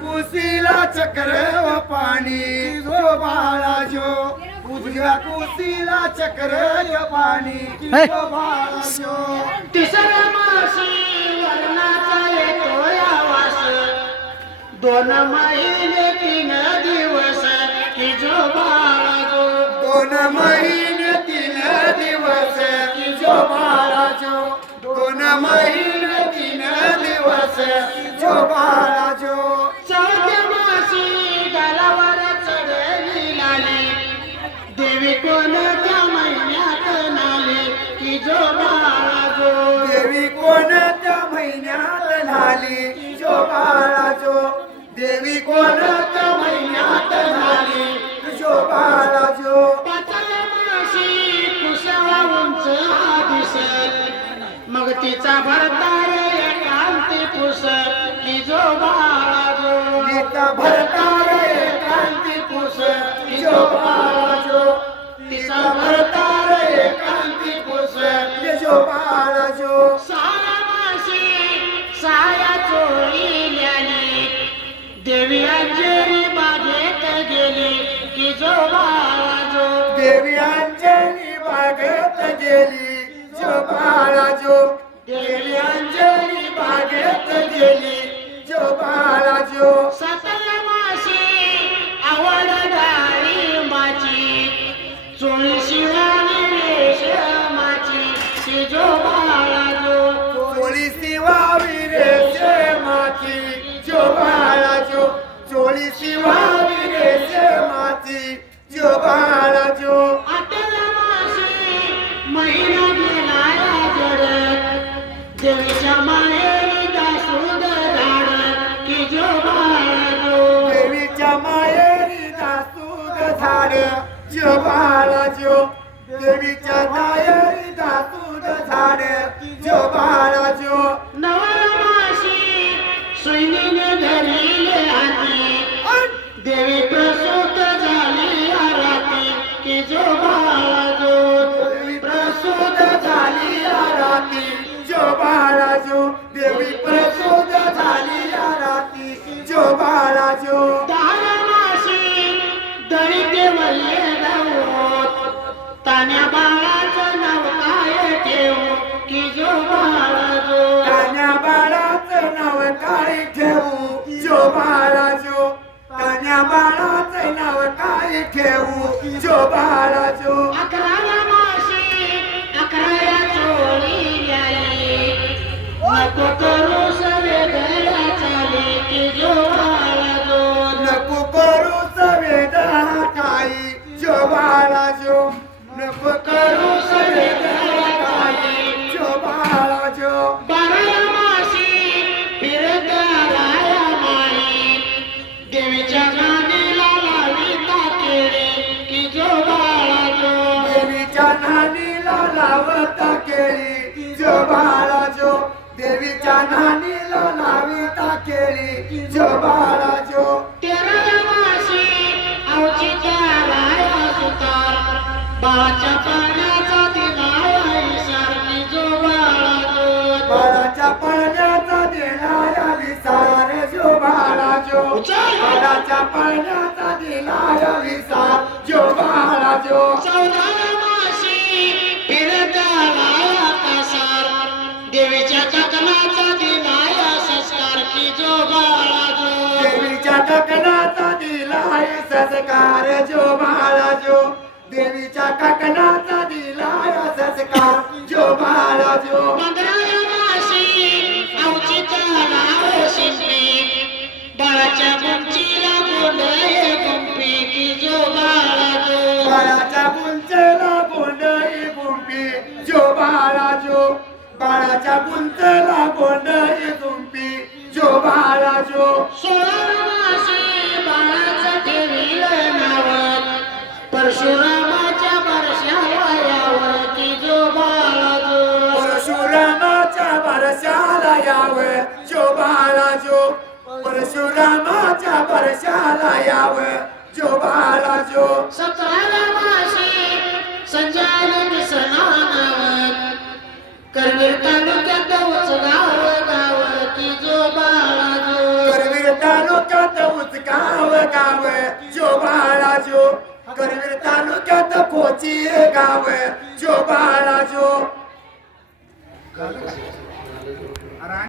कुशीला चक्र व पाणी जो बाळा जो उजव्या कुशीला चक्र व पाणी जो बाळा जो तिसऱ्या मासी वर्णाचा येतो आवास 2 महिने 3 दिवस की जो बाळा जो 2 महिने 3 दिवस की जो बाळा जो 2 महिने 3 दिवस की जो बाळा जो चौथ्या मासी गलावर चढली लाली देवी कोणत्या महिन्यात नाली की जो बाळा जो देवी कोणत्या महिन्यात झाली की जो बाळा जो देवी कोणत्या महिन्यात झाली की जो बाळा जो पाचव्या मासी कुशाला उंच दिसत मग तिचा भरतार एकांती पुसत की जो बाळा जो तिचा भरतार एकांती पुस की जो बाळा जो तिचा भरतार एकांती पुस की जो बाळा जो साया मासी साया चोळील्याने देवी अंजेरी बागेत गेली की जो बाळा जो देवी अंजनी बागेत गेली जो बाळा जो देवी अंजनी बागेत गेली जो बाळा जो सातव्या मासी आवड डाळिंबाची चोळी शिवानी रेशमाची की जो बाळा जो चोळी शिवावी रेशमाची जो बाळा जो चोळी शिवावी रेशमाची जो बाळा जो आठव्या मासी महिना गेला जडत देवीच्या माहेरी दासूद झाड की जो बाळा जो देवीच्या माहेरी दासूद झाड जो बाळा जो देवीच्या माहेरी दासूद झाड जो बाळा जो नवरा मासी सुईने धरिले हाती देवी प्रसूत झाली राती की जो बाळा जो देवी प्रसूत झाली राती जो बाळा जो देवी प्रसूत झाली राती जो बाळा जो 10 मासी दळीते वल्ले दावत तान्या बाळाचं नाव काय ठेवू की जो बाळा जो तान्या बाळाचं नाव काय ठेवू जो बाळा जो तान्या बाळाचं नाव काय ठेवू जो बाळा जो 11व्या मासी 11या चोळी आली नको करू सवे गळ्या चाली की जो बाळा जो नको करू सवेद काही जो बाळा जो नको करू सवेद काही जो बाळा जो 12व्या मासी फिरत राया माई देवीच्या गाणीला लाविता केळी की जो बाळा जो देवीच्या नानीला लावता केळी जो बाळा जो देवीच्या नानीला लाविता केळी जो बाळा जो 13व्या मासी अवचित्या राया सुतार बाळाच्या पाण्याचा दिलाया इशार की जो बाळा जो बाळाच्या पाण्याचा देणारा विसार जो बाळा जो बाळाच्या पाण्याचा देणारा विसार जो बाळा जो 14व्या मासी फिरत राया कासार देवीच्या टकलाचा दिलाया संस्कार की जो बाळा जो देवीच्या टकनाचा दिलाय संस्कार जो बाळा जो देवीच्या टकनाचा दिलाय संस्कार जो बाळा जो 15व्या मासी अवचित्या नाव शिंपी बाळाच्या गुंचीला गोंधळे गुंपी की जो बाळा जो बाळाच्या गुंचला गोंधळी गुंपी जो बाळा जो बाळाच्या गुंचला गोंधळी गुंपी जो बाळा जो 16व्या मासी बाळाचं ठेविलं नाव परशुरामाच्या बरशाला यावं की जो बाळा जो परशुरामाच्या बरशाला यावं जो बाळा जो परशुरामाच्या बरशाला यावं जो बाळा जो 17व्या मासी संजान स्नानावर करवीर तालुक्यात गाव गाव की जो बाळा जो करवीर तालुक्यात गाव जो बाळाजो करवीर तालुक्यात कोची गाव जो बाळाजो